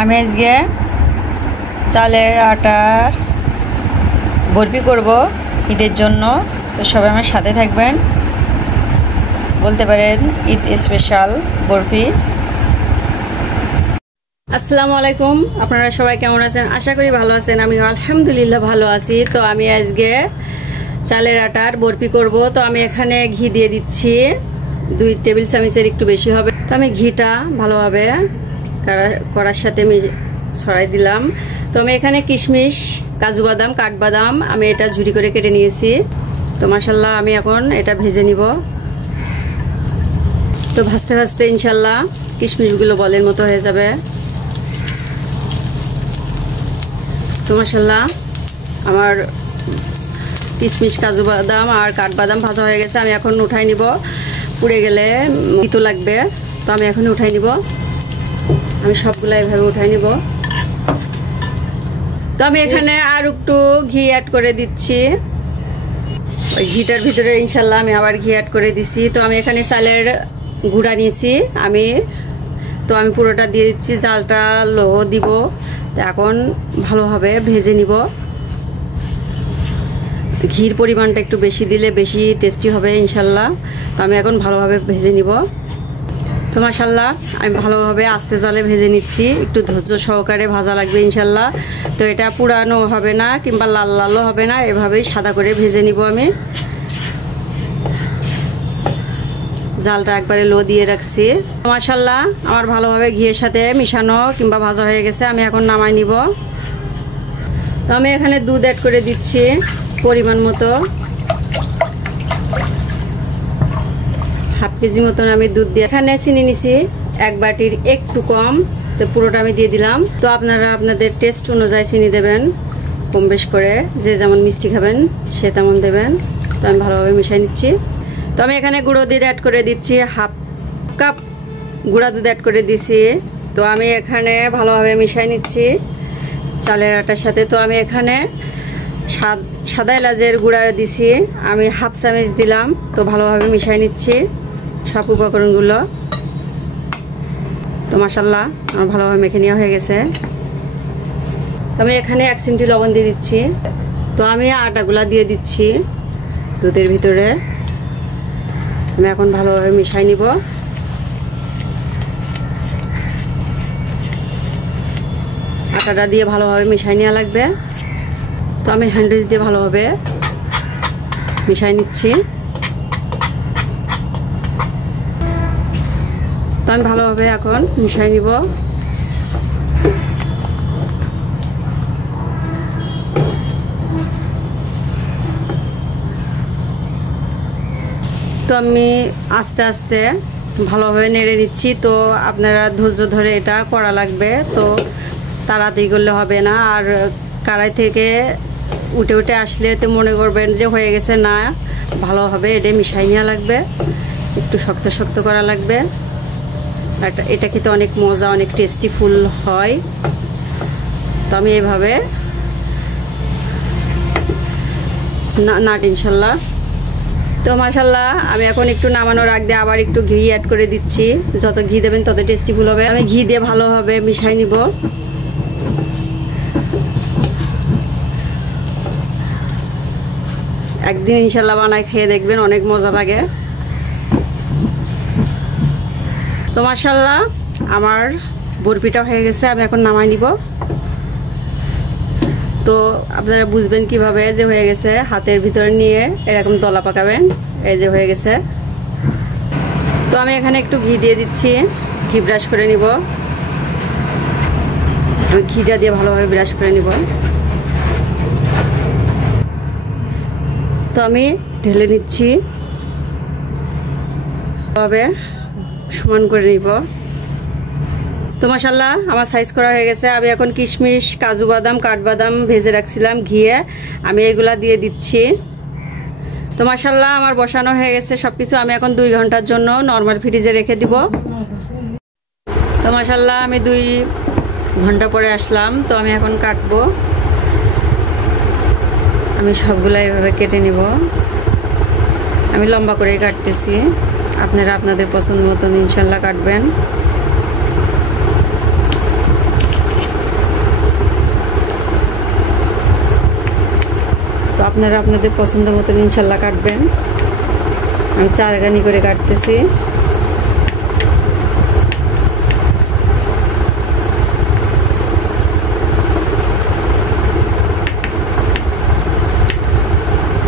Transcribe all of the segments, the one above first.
আমি আজকে চালের আটার বরফি করব ঈদের জন্য। তো সবাই আমার সাথে থাকবেন, বলতে পারেন ঈদ স্পেশাল বরফি। আসসালামু আলাইকুম, আপনারা সবাই কেমন আছেন? আশা করি ভালো আছেন। আমি আলহামদুলিল্লাহ ভালো আছি। তো আমি আজকে চালের আটার বরফি করব। তো আমি এখানে ঘি দিয়ে দিচ্ছি 2 টেবিল চামচের একটু বেশি হবে। তো আমি ঘিটা ভালোভাবে কড়ার সাথে আমি ছড়াই দিলাম। তো আমি এখানে কিশমিশ, কাজু বাদাম, কাঠবাদাম আমি এটা ঝুরি করে কেটে নিয়েছি। তো মাশাআল্লাহ আমি এখন এটা ভেজে নিব। তো ভাজতে ভাজতে ইনশাল্লাহ কিশমিশগুলো বলের মতো হয়ে যাবে। তো মাশাআল্লাহ আমার কিশমিশ, কাজু বাদাম আর কাঠবাদাম ভাজা হয়ে গেছে। আমি এখন উঠাই নিব, পুড়ে গেলে তিতো লাগবে। তো আমি এখন উঠাই নিব। আমি সবগুলো এভাবে উঠাই নিব। তো আমি এখানে আর একটু ঘি অ্যাড করে দিচ্ছি। ওই ঘিটার ভিতরে ইনশাল্লাহ আমি আবার ঘি অ্যাড করে দিচ্ছি। তো আমি এখানে চালের গুঁড়া নিয়েছি আমি পুরোটা দিয়ে দিচ্ছি। চালটা লো দিব। তো এখন ভালোভাবে ভেজে নিব। ঘির পরিমাণটা একটু বেশি দিলে বেশি টেস্টি হবে ইনশাল্লাহ। তো আমি এখন ভালোভাবে ভেজে নিব। তো মাশাআল্লাহ আমি ভালোভাবে আস্তে জালে ভেজে নিচ্ছি। একটু ধৈর্য সহকারে ভাজা লাগবে ইনশাল্লাহ। তো এটা পুরানো হবে না কিংবা লাল লালও হবে না, এভাবেই সাদা করে ভেজে নিব। আমি জালটা একবারে লো দিয়ে রাখছি। মাশাআল্লাহ আমার ভালোভাবে ঘিয়ের সাথে মিশানো কিংবা ভাজা হয়ে গেছে। আমি এখন নামাই নিব। তো আমি এখানে দুধ অ্যাড করে দিচ্ছি পরিমাণ মতো। হাফ কেজি মতন আমি দুধ দিয়ে এখানে চিনি নিছি 1 বাটির একটু কম। তো পুরোটা আমি দিয়ে দিলাম। তো আপনারা আপনাদের টেস্ট অনুযায়ী চিনি দেবেন, কম বেশ করে। যে যেমন মিষ্টি খাবেন সে তেমন দেবেন। তো আমি ভালোভাবে মিশিয়ে নিচ্ছি। তো আমি এখানে গুঁড়ো দুধ অ্যাড করে দিচ্ছি, হাফ কাপ গুঁড়া দুধ অ্যাড করে দিছি। তো আমি এখানে ভালোভাবে মিশিয়ে নিচ্ছি চালের আটার সাথে। তো আমি এখানে সাদা এলাচের গুঁড়া দিছি, আমি হাফ চামচ দিলাম। তো ভালোভাবে মিশিয়ে নিচ্ছি সব উপকরণগুলো। তো মাশাআল্লাহ আমার ভালোভাবে মেখে নেওয়া হয়ে গেছে। তো আমি এখানে 1 চিমটি লবণ দিয়ে দিচ্ছি। তো আমি আটাগুলা দিয়ে দিচ্ছি দুধের ভিতরে। আমি এখন ভালোভাবে মিশাই নিব। আটাটা দিয়ে ভালোভাবে মিশাই নেওয়া লাগবে। তো আমি হ্যান্ড উইচ দিয়ে ভালোভাবে মিশাই নিচ্ছি। তো আমি ভালোভাবে এখন মিশাই নিব। তো আমি আস্তে আস্তে ভালোভাবে নেড়ে নিচ্ছি। তো আপনারা ধৈর্য ধরে এটা করা লাগবে। তো তাড়াতাড়ি করলে হবে না। আর কড়াই থেকে উঠে উঠে আসলে তো মনে করবেন যে হয়ে গেছে না, ভালোভাবে এটা মিশাই নেওয়া লাগবে। একটু শক্ত শক্ত করা লাগবে। এটা খেতে অনেক মজা, অনেক টেস্টি ফুল হয়। তো আমি এইভাবে নাট ইনশাল্লাহ। তো মাশাআল্লাহ আমি এখন একটু নামানোর আগ দিয়ে আবার একটু ঘি অ্যাড করে দিচ্ছি। যত ঘি দেবেন তত টেস্টি ফুল হবে। আমি ঘি দিয়ে ভালোভাবে মিশাই নিব। একদিন ইনশাল্লাহ বানায় খেয়ে দেখবেন, অনেক মজা লাগে। তো মাশাআল্লাহ আমার বরফিটা হয়ে গেছে। আমি এখন নামাই নিব। তো আপনারা বুঝবেন কিভাবে যে হয়ে গেছে, হাতের ভিতরে নিয়ে এরকম দলা পাকাবেন। এই যে হয়ে গেছে। তো আমি এখানে একটু ঘি দিয়ে দিচ্ছি, ঘি ব্রাশ করে নিব। আমি ঘিটা দিয়ে ভালোভাবে ব্রাশ করে নিব। তো আমি ঢেলে নিচ্ছি, ভাবে সমান করে নিব। তো মাশাআল্লাহ আমার সাইজ করা হয়ে গেছে। আমি এখন কিশমিশ, কাজু বাদাম, কাঠবাদাম ভেজে রাখছিলাম ঘিয়ে, আমি এগুলা দিয়ে দিচ্ছি। তো মাশাআল্লাহ আমার বসানো হয়ে গেছে সবকিছু। আমি এখন 2 ঘন্টার জন্য নরমাল ফ্রিজে রেখে দিব। তো মাশাআল্লাহ আমি 2 ঘন্টা পরে আসলাম। তো আমি এখন কাটবো। আমি সবগুলা এভাবে কেটে নিব। আমি লম্বা করেই কাটতেছি। আপনারা আপনাদের পছন্দ মতন ইনশাল্লাহ কাটবেন। আপনারা আপনাদের পছন্দ মতন ইনশাল্লাহ কাটবেন। আমি 4 গানি করে কাটতেছি।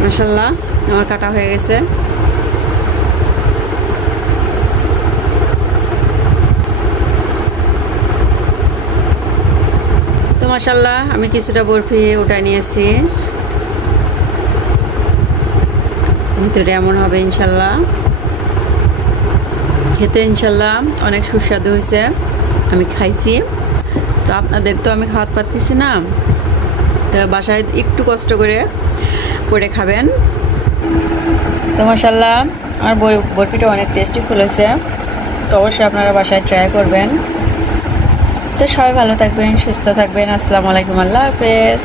মাশাআল্লাহ আমার কাটা হয়ে গেছে। তো মাশাআল্লাহ আমি কিছুটা বরফি উঠায় নিয়েছি, ভিতরে এমন হবে ইনশাল্লাহ। খেতে ইনশাল্লাহ অনেক সুস্বাদু হয়েছে, আমি খাইছি। তো আপনাদের তো আমি খাওয়াতে পারতেছি না, তো বাসায় একটু কষ্ট করে খাবেন। তো মাশাআল্লাহ আমার বরফিটা অনেক টেস্টি ফুল হয়েছে, তো অবশ্যই আপনারা বাসায় ট্রাই করবেন। তো সবাই ভালো থাকবেন, সুস্থ থাকবেন। আসসালামু আলাইকুম, আল্লাহ হাফেজ।